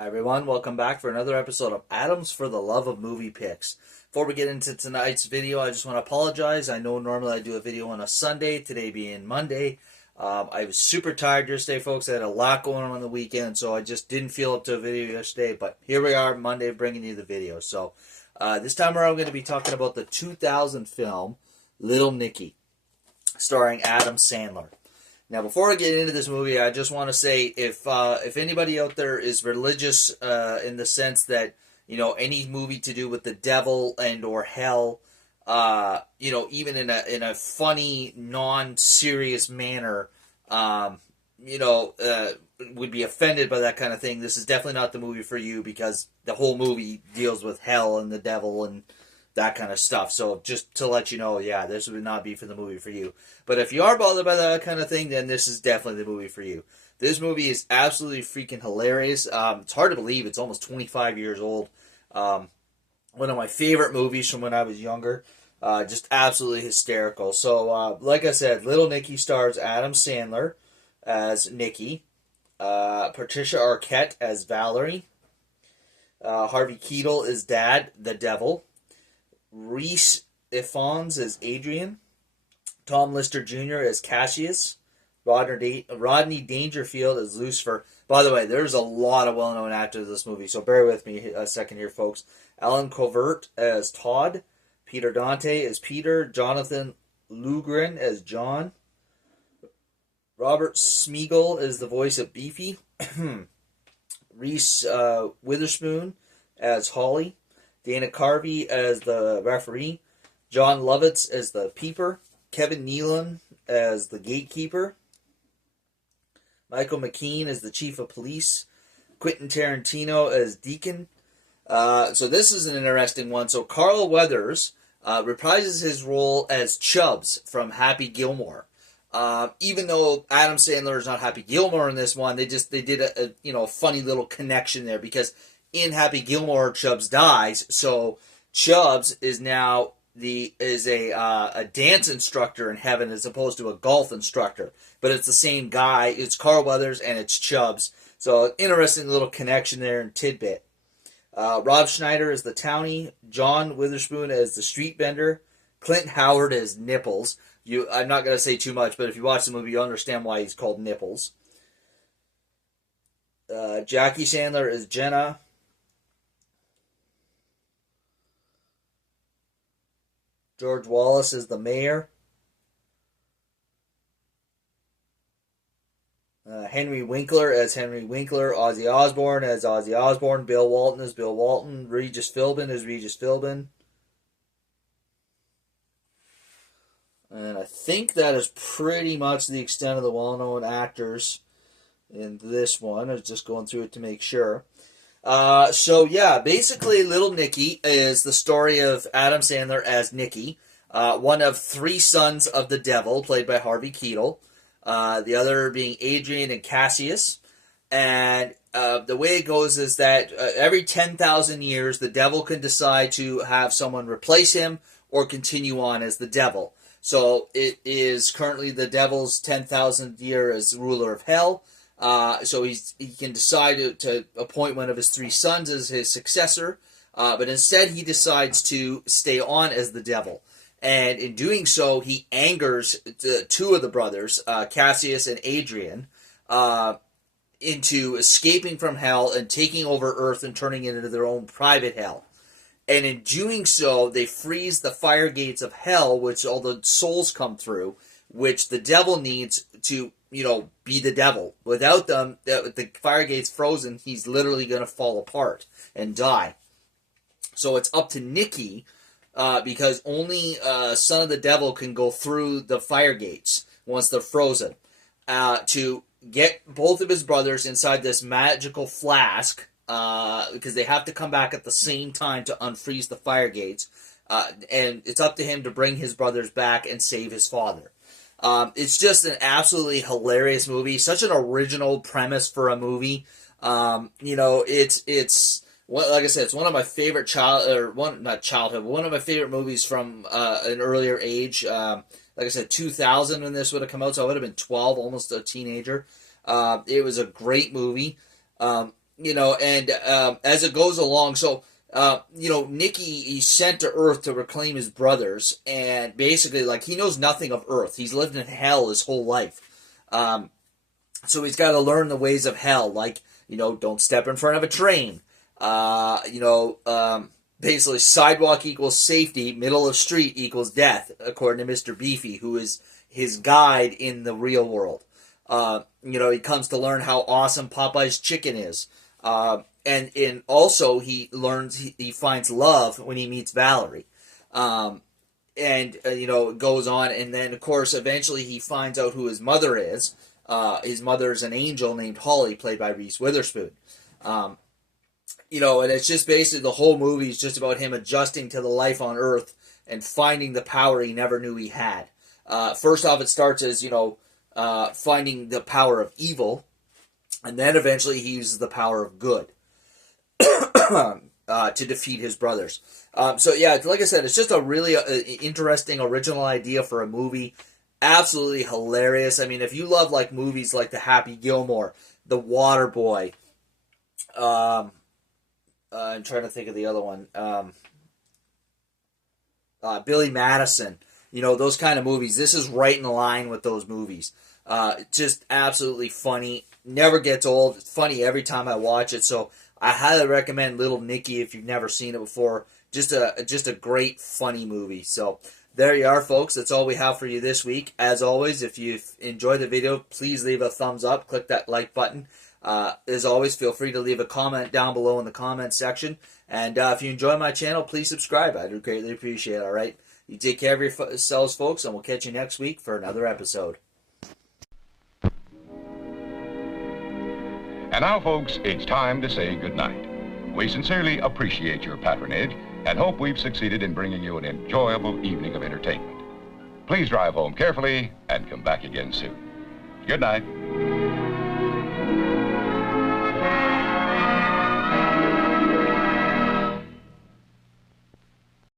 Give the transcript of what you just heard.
Hi everyone, welcome back for another episode of Adams for the Love of Movie Picks. Before we get into tonight's video, I just want to apologize. I know normally I do a video on a Sunday, today being Monday. I was super tired yesterday, folks. I had a lot going on the weekend, so I just didn't feel up to a video yesterday. But here we are, Monday, bringing you the video. So this time around, I'm going to be talking about the 2000 film Little Nicky, starring Adam Sandler. Now, before I get into this movie, I just want to say if anybody out there is religious in the sense that any movie to do with the devil and or hell, even in a funny, non-serious manner, would be offended by that kind of thing. This is definitely not the movie for you because the whole movie deals with hell and the devil and that kind of stuff. So just to let you know, yeah, this would not be for the movie for you. But if you are bothered by that kind of thing, then this is definitely the movie for you. This movie is absolutely freaking hilarious. It's hard to believe it's almost 25 years old. One of my favorite movies from when I was younger. Just absolutely hysterical. So, like I said, Little Nicky stars Adam Sandler as Nicky, Patricia Arquette as Valerie, Harvey Keitel as Dad, the Devil, Rhys Ifans as Adrian, Tom Lister Jr. as Cassius, Rodney Dangerfield as Lucifer. By the way, there's a lot of well-known actors in this movie, so bear with me a second here, folks. Alan Covert as Todd, Peter Dante as Peter, Jonathan Lugren as John, Robert Smigel is the voice of Beefy, Reese Witherspoon as Holly, Dana Carvey as the referee, John Lovitz as the peeper, Kevin Nealon as the gatekeeper, Michael McKean as the chief of police, Quentin Tarantino as Deacon. So this is an interesting one. So Carl Weathers reprises his role as Chubbs from Happy Gilmore. Even though Adam Sandler is not Happy Gilmore in this one, they did a funny little connection there because in Happy Gilmore, Chubbs dies, so Chubbs is now a dance instructor in heaven as opposed to a golf instructor. But it's the same guy. It's Carl Weathers and it's Chubbs. So interesting little connection there and tidbit. Rob Schneider as the townie, John Witherspoon as the street vendor, Clint Howard as Nipples. I'm not going to say too much, but if you watch the movie, you understand why he's called Nipples. Jackie Sandler as Jenna. George Wallace is the mayor. Henry Winkler as Henry Winkler. Ozzy Osbourne as Ozzy Osbourne. Bill Walton as Bill Walton. Regis Philbin as Regis Philbin. And I think that is pretty much the extent of the well-known actors in this one. I was just going through it to make sure. Basically Little Nicky is the story of Adam Sandler as Nicky, one of three sons of the devil, played by Harvey Keitel, the other being Adrian and Cassius, and the way it goes is that every 10,000 years the devil can decide to have someone replace him or continue on as the devil. So it is currently the devil's 10,000th year as ruler of hell. So he can decide to appoint one of his three sons as his successor, but instead he decides to stay on as the devil. And in doing so, he angers two of the brothers, Cassius and Adrian, into escaping from hell and taking over Earth and turning it into their own private hell. And in doing so, they freeze the fire gates of hell, which all the souls come through, which the devil needs to be the devil. Without them, the fire gate's frozen, he's literally going to fall apart and die. So it's up to Nicky, because only son of the devil can go through the fire gates once they're frozen, to get both of his brothers inside this magical flask, because they have to come back at the same time to unfreeze the fire gates, and it's up to him to bring his brothers back and save his father. It's just an absolutely hilarious movie. Such an original premise for a movie. It's like I said, it's one of my favorite one of my favorite movies from an earlier age. Like I said, 2000 when this would have come out, so I would have been 12, almost a teenager. It was a great movie. And as it goes along, so Nicky, he's sent to Earth to reclaim his brothers, and basically, like, he knows nothing of Earth. He's lived in hell his whole life. So he's got to learn the ways of hell, like, don't step in front of a train. Basically, sidewalk equals safety, middle of street equals death, according to Mr. Beefy, who is his guide in the real world. He comes to learn how awesome Popeye's chicken is. And also he learns, he finds love when he meets Valerie. It goes on, and then, of course, eventually he finds out who his mother is. His mother is an angel named Holly, played by Reese Witherspoon. And it's just basically the whole movie is just about him adjusting to the life on Earth and finding the power he never knew he had. First off, it starts as, finding the power of evil, and then eventually he uses the power of good to defeat his brothers. Like I said, it's just a really interesting, original idea for a movie. Absolutely hilarious. I mean, if you love like movies like The Happy Gilmore, The Waterboy, I'm trying to think of the other one, Billy Madison, those kind of movies, this is right in line with those movies. Just absolutely funny, never gets old. It's funny every time I watch it, so I highly recommend Little Nicky if you've never seen it before. Just a great, funny movie. So there you are, folks. That's all we have for you this week. As always, if you've enjoyed the video, please leave a thumbs up. Click that like button. As always, feel free to leave a comment down below in the comment section. And if you enjoy my channel, please subscribe. I would greatly appreciate it, all right? You take care of yourselves, folks, and we'll catch you next week for another episode. And now, folks, it's time to say goodnight. We sincerely appreciate your patronage and hope we've succeeded in bringing you an enjoyable evening of entertainment. Please drive home carefully and come back again soon. Good night.